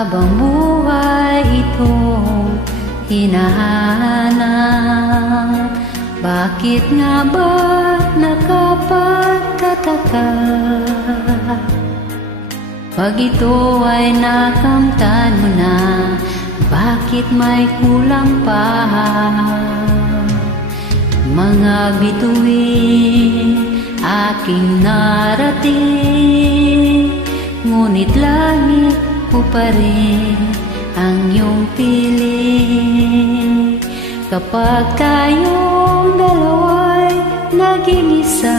habang buhay itong hinahanap. Bakit nga ba nakapagtataka? Pag ito ay nakamtan mo na, bakit may kulang pa? Mga bituin aking narating, ngunit langit ko pa rin ang iyong piling. Kapag tayong dalawa'y naging isa,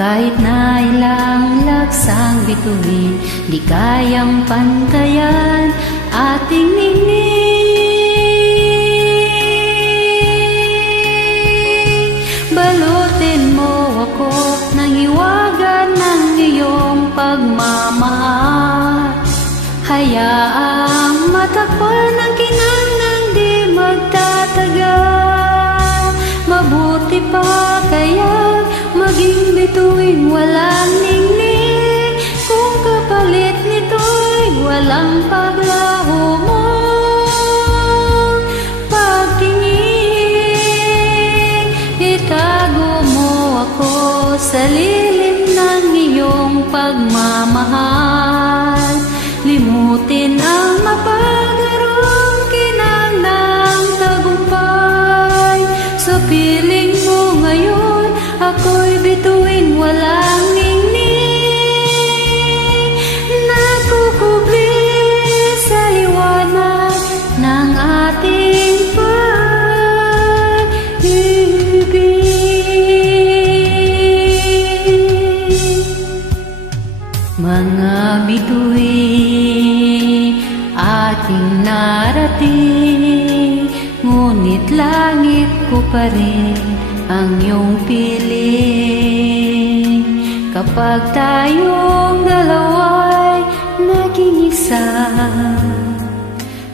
kahit na ilang laksang bituin, di kayang pantayan ating ningning. Balutin mo ako ng hiwaga ng iyong pagmamahal. Hayaang matakpan ang kinang ng di magtatagal. Mabuti pa kaya maging bituin walang ningning, kung kapalit nito'y walang paglaho mo. Pagtingin, itago mo ako sa lilim ng iyong pagmamahal. Limutin ang mapagarong kinang ng tagumpay. Sa piling mo ngayon, ako'y bituin walang ningning. Nagkukubli sa liwanag ng ating pag-ibig. Mga bituin ating narating, ngunit langit ko pa rin ang iyong piling. Kapag tayong dalawa'y naging isa,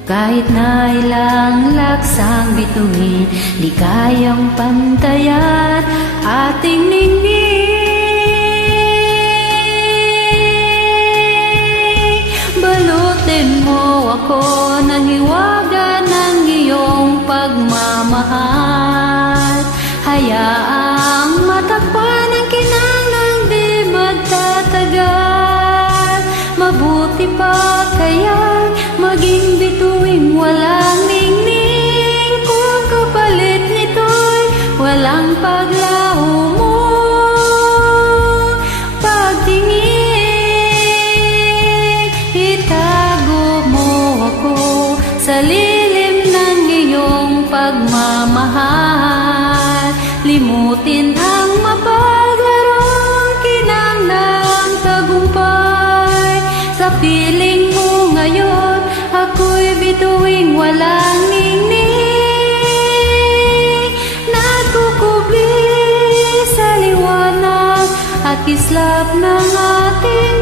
kahit na ilang laksang bituin, di kayang pantayan ating ningning. Balutin mo ako ng hiwaga ng iyong pagmamahal. Hayaang matakpan ang kinang ng di magtatagal. Mabuti pa kaya maging bituin walang ningning, kung kapalit nito'y walang paglaho mo. Pagtingin, itago mo ako sa lilim ng iyong pagmamahal. Limutin ang mapaglarong kinang ng tagumpay. Sa piling mo ngayon, ako'y bituing walang ningning. Nagkukubli sa liwanag at kislap ng ating